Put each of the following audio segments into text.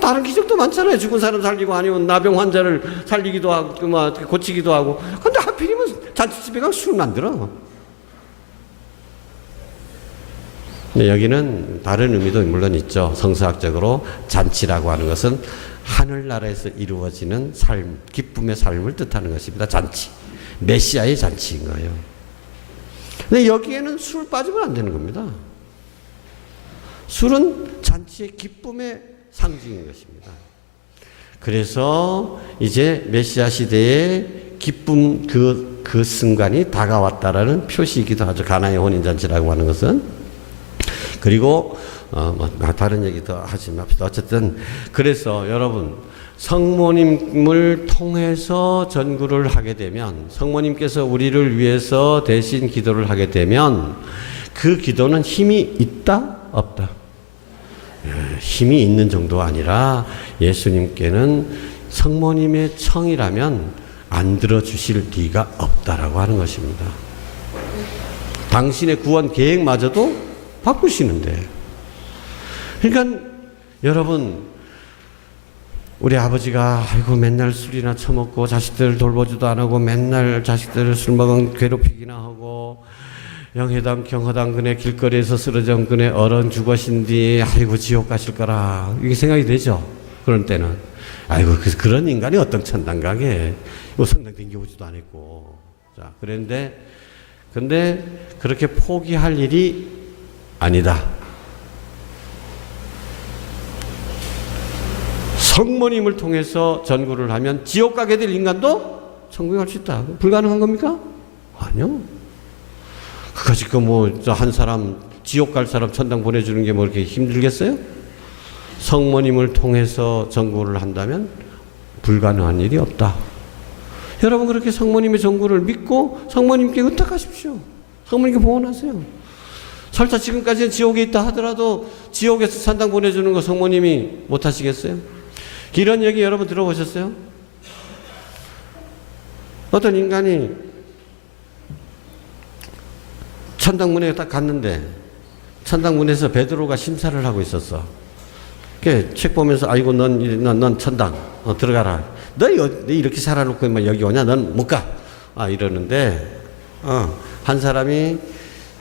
다른 기적도 많잖아요. 죽은 사람 살리고 아니면 나병 환자를 살리기도 하고 고치기도 하고. 근데 하필이면 잔치집에 가서 술 만들어. 근데 여기는 다른 의미도 물론 있죠. 성서학적으로 잔치라고 하는 것은 하늘나라에서 이루어지는 삶, 기쁨의 삶을 뜻하는 것입니다. 잔치. 메시아의 잔치인 거예요. 근데 여기에는 술 빠지면 안 되는 겁니다. 술은 잔치의 기쁨의 상징인 것입니다. 그래서 이제 메시아 시대의 기쁨 그 순간이 다가왔다라는 표시이기도 하죠. 가나의 혼인잔치라고 하는 것은. 그리고 다른 얘기도 하지 맙시다. 어쨌든 그래서 여러분 성모님을 통해서 전구를 하게 되면, 성모님께서 우리를 위해서 대신 기도를 하게 되면 그 기도는 힘이 있다 없다? 힘이 있는 정도가 아니라 예수님께는 성모님의 청이라면 안 들어주실 리가 없다라고 하는 것입니다. 당신의 구원 계획마저도 바꾸시는데. 그러니까 여러분, 우리 아버지가 아이고 맨날 술이나 처먹고 자식들 돌보지도 안 하고 맨날 자식들을 술 먹은 괴롭히기나 하고 영회당 경허당 그네 길거리에서 쓰러져 그네 얼은 죽으신디 아이고 지옥 가실 거라 이게 생각이 되죠. 그런 때는 아이고 그런 인간이 어떤 천당 가게 이거 성당 댕겨오지도 안 했고. 자, 그런데 근데 그렇게 포기할 일이 아니다. 성모님을 통해서 전구를 하면 지옥 가게 될 인간도 천국에 갈 수 있다. 불가능한 겁니까? 아니요. 그까짓 한 사람 지옥 갈 사람 천당 보내주는 게 뭐 이렇게 힘들겠어요? 성모님을 통해서 전구를 한다면 불가능한 일이 없다. 여러분 그렇게 성모님의 전구를 믿고 성모님께 의탁하십시오. 성모님께 봉헌하세요. 설사 지금까지는 지옥에 있다 하더라도 지옥에서 천당 보내주는 거 성모님이 못 하시겠어요? 이런 얘기 여러분 들어보셨어요? 어떤 인간이 천당문에 딱 갔는데 천당문에서 베드로가 심사를 하고 있었어. 책 보면서 아이고 넌 천당 들어가라. 너 이렇게 살아놓고 여기 오냐? 넌 못 가. 이러는데 한 사람이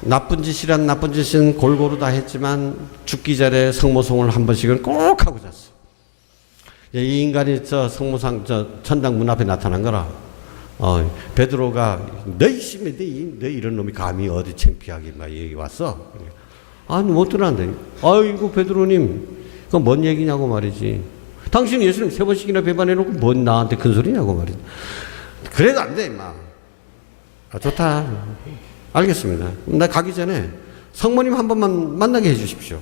나쁜 짓은 골고루 다 했지만 죽기 전에 성모송을 한 번씩은 꼭 하고 잤어. 이 인간이 성모상 천당 문 앞에 나타난 거라. 베드로가 너 이런 놈이 감히 어디 창피하게 막 여기 왔어? 아니 못 들었는데. 아이고 베드로님 그건 뭔 얘기냐고 말이지. 당신 예수님 3번씩이나 배반해놓고 뭔 나한테 큰 소리냐고 말이지. 그래도 안 돼 임마. 좋다. 알겠습니다. 나 가기 전에 성모님 한 번만 만나게 해주십시오.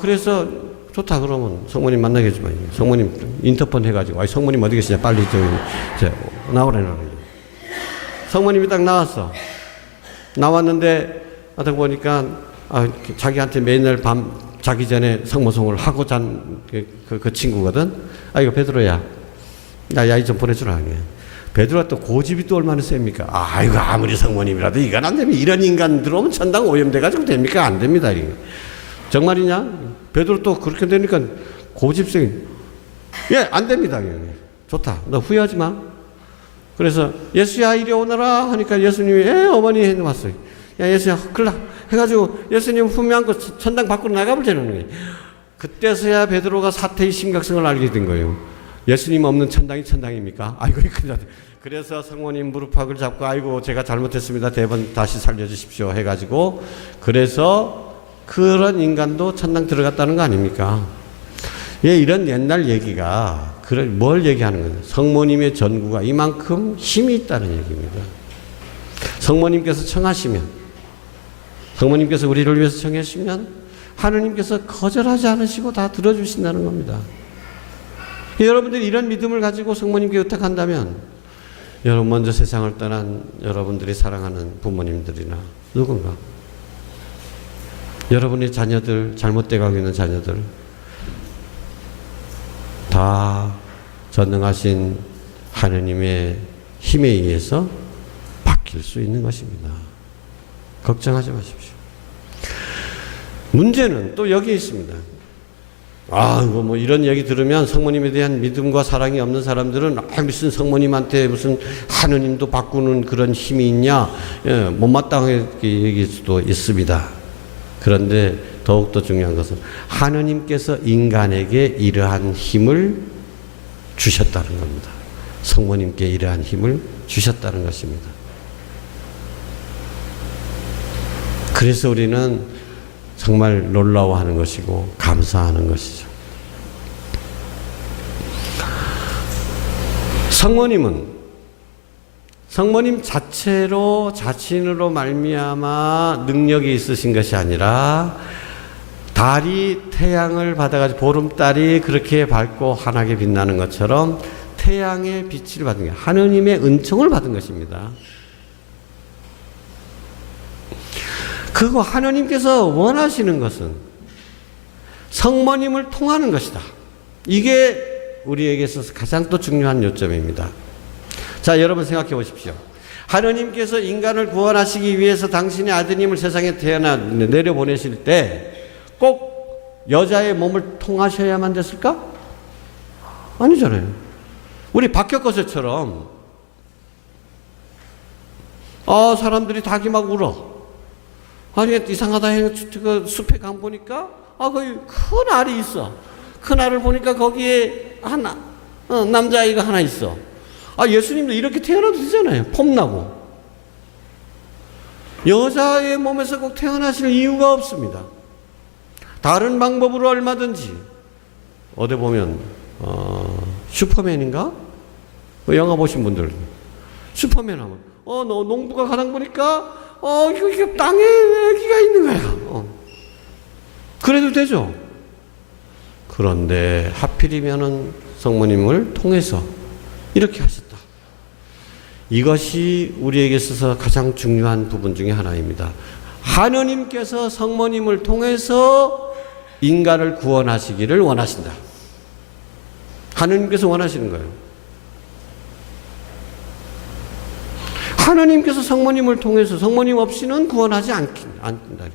그래서 좋다. 그러면 성모님 만나게 해주면 성모님 인터폰 해가지고 성모님 어디 계시냐 빨리 나오라는 거예요. 성모님이 딱 나왔어. 나왔는데 하다 보니까 자기한테 매일 밤 자기 전에 성모송을 하고 잔 그 친구거든. 이거 베드로야. 야 이 좀 보내주라. 베드로가 또 고집이 또 얼마나 셉니까? 이거 아무리 성모님이라도 이건 안 됩니다. 이런 인간 들어오면 천당 오염돼가지고 됩니까? 안 됩니다. 이게. 정말이냐? 베드로 또 그렇게 되니까 고집성이 안 됩니다. 좋다. 너 후회하지 마. 그래서 예수야 이리 오너라 하니까 예수님이 어머니 해왔어요. 야 예수야 글라 해가지고 예수님 품에 안고 천당 밖으로 나가보자는 거예요. 그때서야 베드로가 사태의 심각성을 알게 된 거예요. 예수님 없는 천당이 천당입니까? 아이고 그래서 성모님 무릎팍을 잡고 아이고 제가 잘못했습니다. 대번 다시 살려주십시오 해가지고 그래서 그런 인간도 천당 들어갔다는 거 아닙니까? 이런 옛날 얘기가 뭘 얘기하는 거예요? 성모님의 전구가 이만큼 힘이 있다는 얘기입니다. 성모님께서 청하시면, 성모님께서 우리를 위해서 청하시면 하느님께서 거절하지 않으시고 다 들어주신다는 겁니다. 여러분들이 이런 믿음을 가지고 성모님께 의탁한다면 여러분 먼저 세상을 떠난 여러분들이 사랑하는 부모님들이나 누군가 여러분의 자녀들, 잘못되어 가고 있는 자녀들 다 전능하신 하느님의 힘에 의해서 바뀔 수 있는 것입니다. 걱정하지 마십시오. 문제는 또 여기에 있습니다. 이거 뭐 이런 얘기 들으면 성모님에 대한 믿음과 사랑이 없는 사람들은 무슨 성모님한테 무슨 하느님도 바꾸는 그런 힘이 있냐, 못마땅하게 얘기할 수도 있습니다. 그런데 더욱더 중요한 것은 하느님께서 인간에게 이러한 힘을 주셨다는 겁니다. 성모님께 이러한 힘을 주셨다는 것입니다. 그래서 우리는 정말 놀라워하는 것이고 감사하는 것이죠. 성모님 자체로 자신으로 말미암아 능력이 있으신 것이 아니라 달이 태양을 받아가지고 보름달이 그렇게 밝고 환하게 빛나는 것처럼 태양의 빛을 받은 게 하느님의 은총을 받은 것입니다. 그거 하느님께서 원하시는 것은 성모님을 통하는 것이다. 이게 우리에게 있어서 가장 또 중요한 요점입니다. 자, 여러분 생각해 보십시오. 하느님께서 인간을 구원하시기 위해서 당신의 아드님을 세상에 내려보내실 때 꼭 여자의 몸을 통하셔야만 됐을까? 아니잖아요. 우리 박혁거세처럼 사람들이 닭이 막 울어. 아니 이상하다 해서 그 숲에 가 보니까 거기 큰 알이 있어. 큰 알을 보니까 거기에 남자아이가 하나 있어. 예수님도 이렇게 태어나도 되잖아요. 폼나고. 여자의 몸에서 꼭 태어나실 이유가 없습니다. 다른 방법으로 얼마든지 어디 보면 슈퍼맨인가? 영화 보신 분들 슈퍼맨 하면 너 농부가 가다 보니까 이거 땅에 애기가 있는 거야. 그래도 되죠. 그런데 하필이면은 성모님을 통해서 이렇게 하셨다. 이것이 우리에게 있어서 가장 중요한 부분 중에 하나입니다. 하느님께서 성모님을 통해서 인간을 구원하시기를 원하신다. 하느님께서 원하시는 거예요. 하느님께서 성모님을 통해서 성모님 없이는 구원하지 않는다.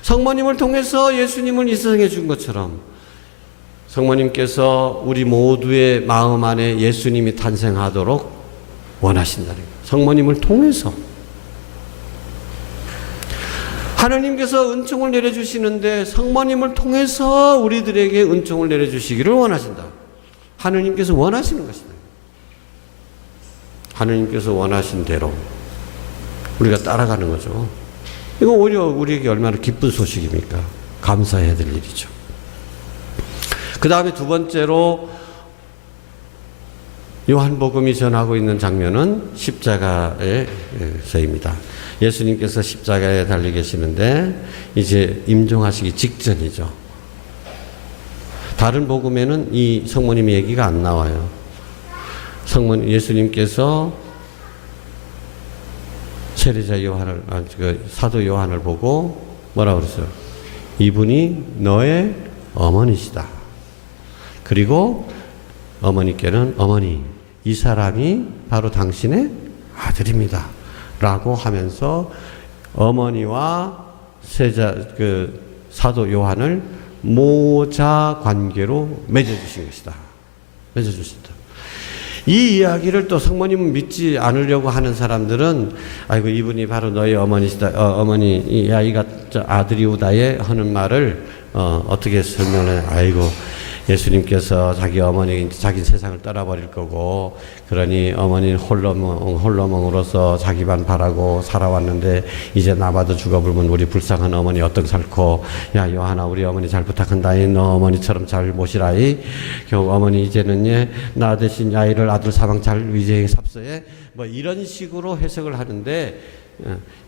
성모님을 통해서 예수님을 이 세상에 준 것처럼 성모님께서 우리 모두의 마음 안에 예수님이 탄생하도록 원하신다. 성모님을 통해서 하느님께서 은총을 내려주시는데 성모님을 통해서 우리들에게 은총을 내려주시기를 원하신다. 하느님께서 원하시는 것이다. 하느님께서 원하신 대로 우리가 따라가는 거죠. 이거 오히려 우리에게 얼마나 기쁜 소식입니까? 감사해야 될 일이죠. 그 다음에 두 번째로 요한복음이 전하고 있는 장면은 십자가에서입니다. 예수님께서 십자가에 달려 계시는데 이제 임종하시기 직전이죠. 다른 복음에는 이 성모님 얘기가 안 나와요. 예수님께서 세례자 요한을, 사도 요한을 보고 뭐라고 그랬어요? 이분이 너의 어머니시다. 그리고 어머니께는 어머니, 이 사람이 바로 당신의 아들입니다. 라고 하면서 어머니와 사도 요한을 모자 관계로 맺어주신 것이다. 맺어주신다. 이 이야기를 또 성모님은 믿지 않으려고 하는 사람들은 아이고 이분이 바로 너의 어머니시다. 어머니 이 아이가 아들이오다에 하는 말을 어떻게 설명해? 아이고 예수님께서 자기 어머니 자기 세상을 떠나버릴 거고 그러니 어머니는 홀로멍으로서 자기만 바라고 살아왔는데 이제 나봐도 죽어불면 우리 불쌍한 어머니 어떡 살고 야 요한아 우리 어머니 잘 부탁한다이 너 어머니처럼 잘 모시라이 겨우 어머니 이제는 나 대신 아이를 아들 사방 잘 위재에 삽서에 뭐 이런 식으로 해석을 하는데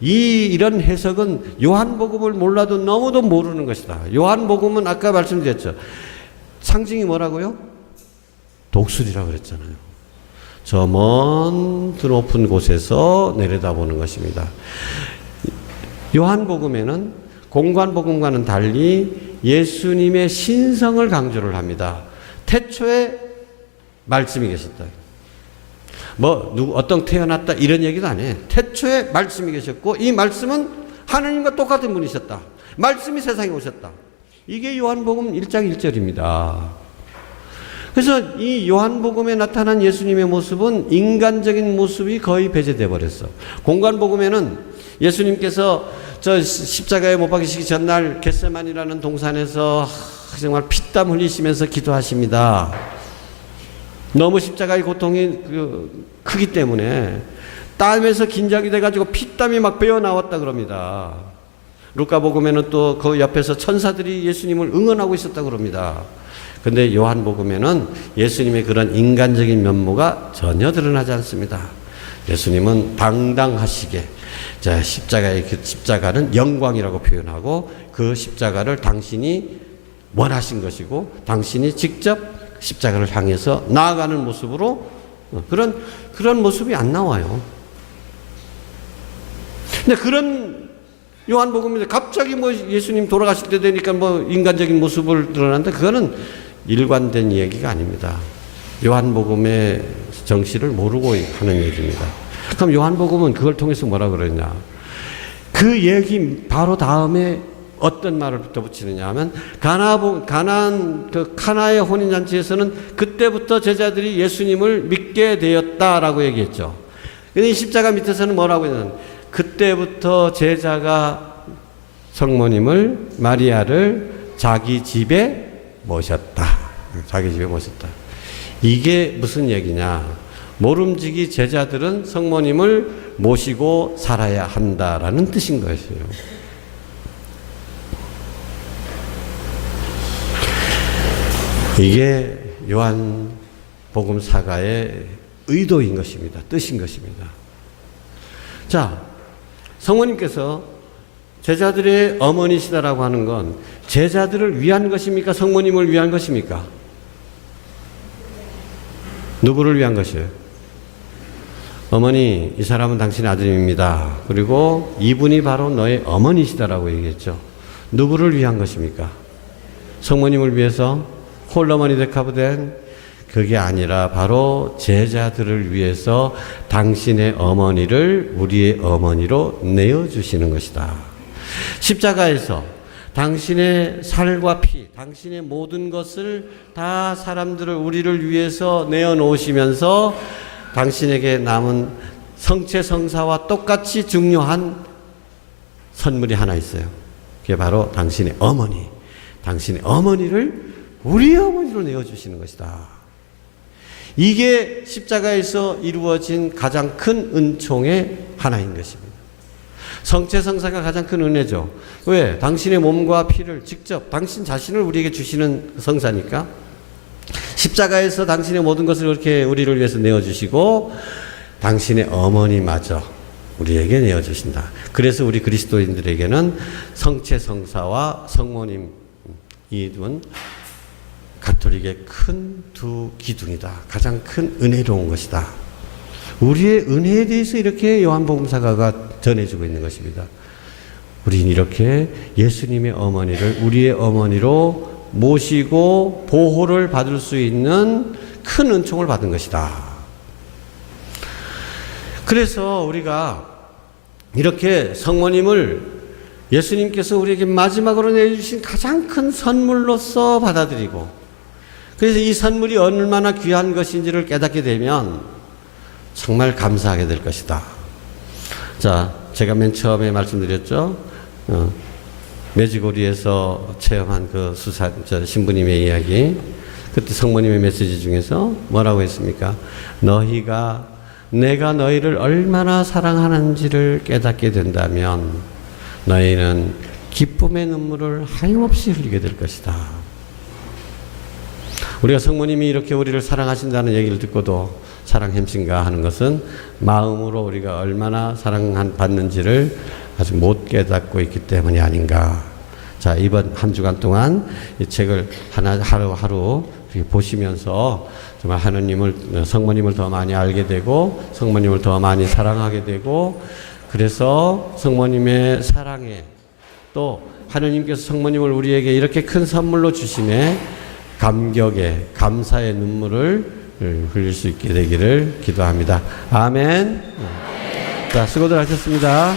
이런 해석은 요한복음을 몰라도 너무도 모르는 것이다. 요한복음은 아까 말씀드렸죠. 상징이 뭐라고요? 독수리라고 그랬잖아요. 저 먼 드높은 곳에서 내려다보는 것입니다. 요한복음에는 공관복음과는 달리 예수님의 신성을 강조를 합니다. 태초에 말씀이 계셨다. 어떤 태어났다 이런 얘기도 안 해. 태초에 말씀이 계셨고 이 말씀은 하나님과 똑같은 분이셨다. 말씀이 세상에 오셨다. 이게 요한복음 1장 1절입니다. 그래서 이 요한복음에 나타난 예수님의 모습은 인간적인 모습이 거의 배제돼 버렸어. 공관복음에는 예수님께서 저 십자가에 못 박히시기 전날 겟세마니라는 동산에서 정말 피땀 흘리시면서 기도하십니다. 너무 십자가의 고통이 크기 때문에 땀에서 긴장이 돼가지고 피땀이 막 배어 나왔다 그럽니다. 루카복음에는 또 그 옆에서 천사들이 예수님을 응원하고 있었다 그럽니다. 근데 요한복음에는 예수님의 그런 인간적인 면모가 전혀 드러나지 않습니다. 예수님은 당당하시게 십자가는 영광이라고 표현하고 그 십자가를 당신이 원하신 것이고 당신이 직접 십자가를 향해서 나아가는 모습으로 그런 모습이 안 나와요. 근데 그런 요한복음인데 갑자기 뭐 예수님 돌아가실 때 되니까 뭐 인간적인 모습을 드러난다. 그거는 일관된 이야기가 아닙니다. 요한복음의 정신을 모르고 하는 얘기입니다. 그럼 요한복음은 그걸 통해서 뭐라 그러냐? 그 얘기 바로 다음에 어떤 말을 붙여붙이느냐 하면 카나의 혼인잔치에서는 그때부터 제자들이 예수님을 믿게 되었다라고 얘기했죠. 근데 이 십자가 밑에서는 뭐라고 했냐면 그때부터 제자가 성모님을 마리아를 자기 집에 모셨다. 자기 집에 모셨다. 이게 무슨 얘기냐? 모름지기 제자들은 성모님을 모시고 살아야 한다라는 뜻인 것이에요. 이게 요한복음 사가의 의도인 것입니다. 뜻인 것입니다. 자, 성모님께서 제자들의 어머니시다라고 하는 건 제자들을 위한 것입니까? 성모님을 위한 것입니까? 누구를 위한 것이에요? 어머니, 이 사람은 당신의 아들입니다. 그리고 이분이 바로 너의 어머니시다라고 얘기했죠. 누구를 위한 것입니까? 성모님을 위해서 홀로머니 데카브된 그게 아니라 바로 제자들을 위해서 당신의 어머니를 우리의 어머니로 내어주시는 것이다. 십자가에서 당신의 살과 피, 당신의 모든 것을 다 사람들을 우리를 위해서 내어놓으시면서 당신에게 남은 성체성사와 똑같이 중요한 선물이 하나 있어요. 그게 바로 당신의 어머니, 당신의 어머니를 우리의 어머니로 내어주시는 것이다. 이게 십자가에서 이루어진 가장 큰 은총의 하나인 것입니다. 성체성사가 가장 큰 은혜죠. 왜? 당신의 몸과 피를 직접 당신 자신을 우리에게 주시는 성사니까. 십자가에서 당신의 모든 것을 그렇게 우리를 위해서 내어주시고 당신의 어머니마저 우리에게 내어주신다. 그래서 우리 그리스도인들에게는 성체성사와 성모님 이분 가톨릭의 큰 두 기둥이다. 가장 큰 은혜로운 것이다. 우리의 은혜에 대해서 이렇게 요한복음사가가 전해주고 있는 것입니다. 우리는 이렇게 예수님의 어머니를 우리의 어머니로 모시고 보호를 받을 수 있는 큰 은총을 받은 것이다. 그래서 우리가 이렇게 성모님을 예수님께서 우리에게 마지막으로 내주신 가장 큰 선물로서 받아들이고, 그래서 이 선물이 얼마나 귀한 것인지를 깨닫게 되면 정말 감사하게 될 것이다. 자, 제가 맨 처음에 말씀드렸죠. 매지고리에서 체험한 그 신부님의 이야기. 그때 성모님의 메시지 중에서 뭐라고 했습니까? 너희가 내가 너희를 얼마나 사랑하는지를 깨닫게 된다면 너희는 기쁨의 눈물을 하염없이 흘리게 될 것이다. 우리가 성모님이 이렇게 우리를 사랑하신다는 얘기를 듣고도 사랑 햄신가 하는 것은 마음으로 우리가 얼마나 사랑받는지를 아직 못 깨닫고 있기 때문이 아닌가. 자, 이번 한 주간 동안 이 책을 하루하루 보시면서 정말 하느님을, 성모님을 더 많이 알게 되고 성모님을 더 많이 사랑하게 되고, 그래서 성모님의 사랑에 또 하느님께서 성모님을 우리에게 이렇게 큰 선물로 주심에 감격에 감사의 눈물을 흘릴 수 있게 되기를 기도합니다. 아멘. 자, 수고들 하셨습니다.